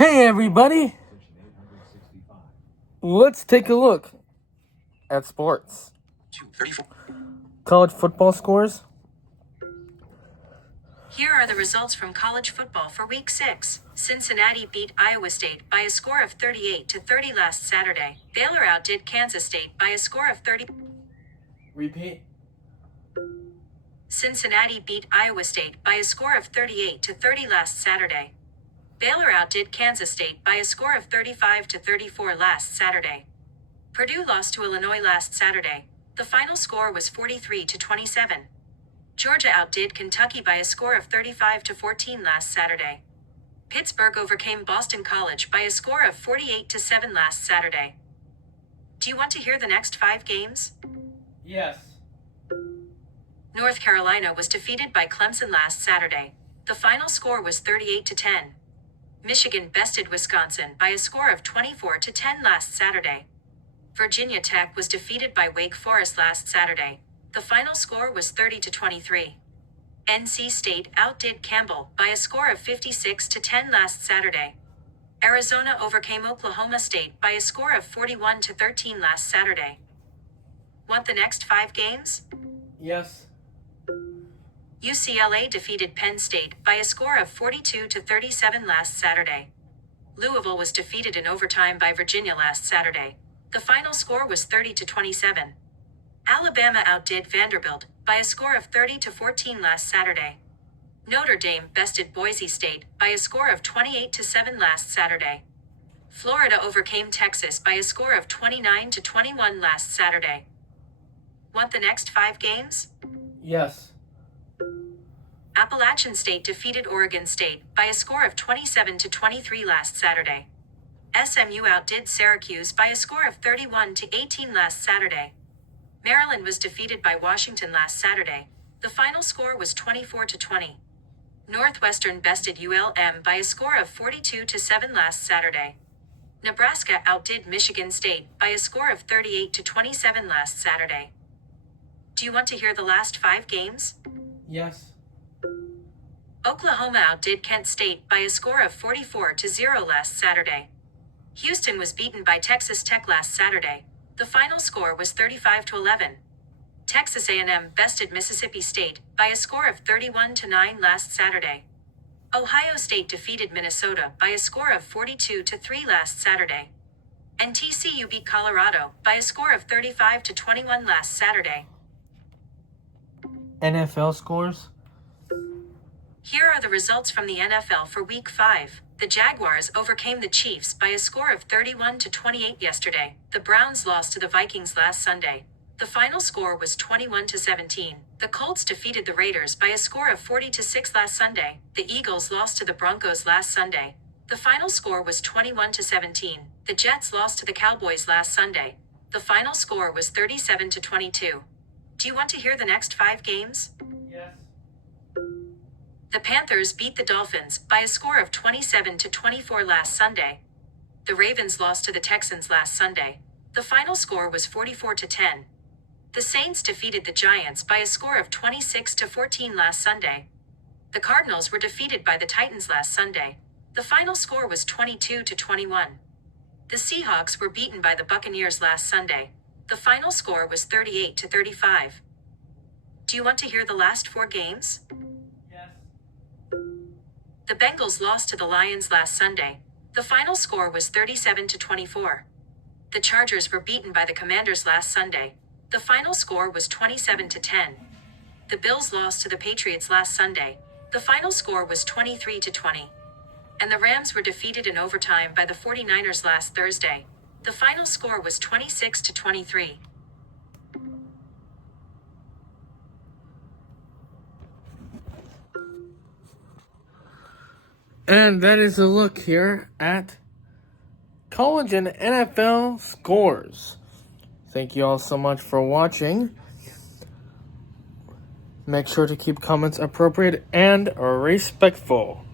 Hey everybody, let's take a look at sports. College football scores. Here are the results from college football for Week 6. Cincinnati beat Iowa State by a score of 38-30 last Saturday. Baylor outdid Kansas State by a score of 30. Repeat. Cincinnati beat Iowa State by a score of 38-30 last Saturday. Baylor outdid Kansas State by a score of 35-34 last Saturday. Purdue lost to Illinois last Saturday. The final score was 43-27. Georgia outdid Kentucky by a score of 35-14 last Saturday. Pittsburgh overcame Boston College by a score of 48-7 last Saturday. Do you want to hear the next 5 games? Yes. North Carolina was defeated by Clemson last Saturday. The final score was 38-10. Michigan bested Wisconsin by a score of 24-10 last Saturday. Virginia Tech was defeated by Wake Forest last Saturday. The final score was 30-23. NC State outdid Campbell by a score of 56-10 last Saturday. Arizona overcame Oklahoma State by a score of 41-13 last Saturday. Want the next 5 games? Yes. UCLA defeated Penn State by a score of 42-37 last Saturday. Louisville was defeated in overtime by Virginia last Saturday. The final score was 30-27. Alabama outdid Vanderbilt by a score of 30-14 last Saturday. Notre Dame bested Boise State by a score of 28-7 last Saturday. Florida overcame Texas by a score of 29-21 last Saturday. Want the next 5 games? Yes. Appalachian State defeated Oregon State by a score of 27-23 last Saturday. SMU outdid Syracuse by a score of 31-18 last Saturday. Maryland was defeated by Washington last Saturday. The final score was 24-20. Northwestern bested ULM by a score of 42-7 last Saturday. Nebraska outdid Michigan State by a score of 38-27 last Saturday. Do you want to hear the last 5 games? Yes. Oklahoma outdid Kent State by a score of 44-0 last Saturday. Houston was beaten by Texas Tech last Saturday. The final score was 35-11. Texas A&M bested Mississippi State by a score of 31-9 last Saturday. Ohio State defeated Minnesota by a score of 42-3 last Saturday. And TCU beat Colorado by a score of 35-21 last Saturday. NFL scores. Here are the results from the NFL for Week 5. The Jaguars overcame the Chiefs by a score of 31-28 yesterday. The Browns lost to the Vikings last Sunday. The final score was 21-17. The Colts defeated the Raiders by a score of 40-6 last Sunday. The Eagles lost to the Broncos last Sunday. The final score was 21-17. The Jets lost to the Cowboys last Sunday. The final score was 37-22. Do you want to hear the next 5 games? Yes. The Panthers beat the Dolphins by a score of 27-24 last Sunday. The Ravens lost to the Texans last Sunday. The final score was 44-10. The Saints defeated the Giants by a score of 26-14 last Sunday. The Cardinals were defeated by the Titans last Sunday. The final score was 22-21. The Seahawks were beaten by the Buccaneers last Sunday. The final score was 38-35. Do you want to hear the last 4 games? The Bengals lost to the Lions last Sunday. The final score was 37-24. The Chargers were beaten by the Commanders last Sunday. The final score was 27-10. The Bills lost to the Patriots last Sunday. The final score was 23-20. And the Rams were defeated in overtime by the 49ers last Thursday. The final score was 26-23. And that is a look here at college and NFL scores. Thank you all so much for watching. Make sure to keep comments appropriate and respectful.